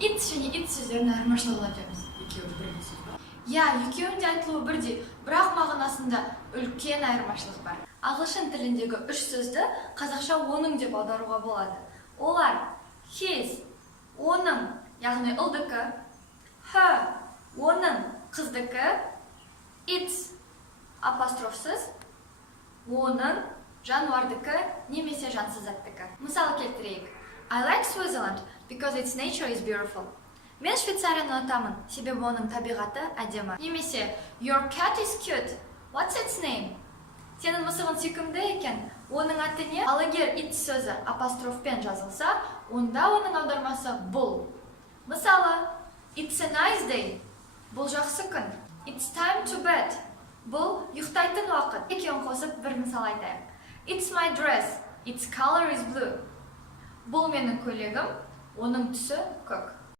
it және it сөздерінің айырмашылығын айтамыз. Екеуі бірдей сөз ба? Иә, екеуінде айтылуы бірдей, бірақ мағынасында үлкен айырмашылық бар. Ағылшын тіліндегі үш сөзді қазақша оның деп аударуға болады. Олар his, оның, яғни ұлдікі, her, оның, қыздікі, its, апострофсыз, оның, жануардікі, немесе жансыз заттікі. Мысал келтірейік. I like Switzerland because its nature is beautiful. Мен Швейцарияны ұнатамын, себебі оның табиғаты әдемі. Немесе your cat is cute. What's its name? Сенің мысығың сүйкімді екен, оның аты не? Ал егер it сөзі апострофпен жазылса, онда оның аудармасы бұл. Мысалы, it's a nice day. Бұл жақсы күн. It's time to bed. Бұл ұйықтайтын уақыт. Екеуін қосып бір мысал айтайық. It's my dress. Its color is blue. Бұл менің көйлегім, оның түсі көк.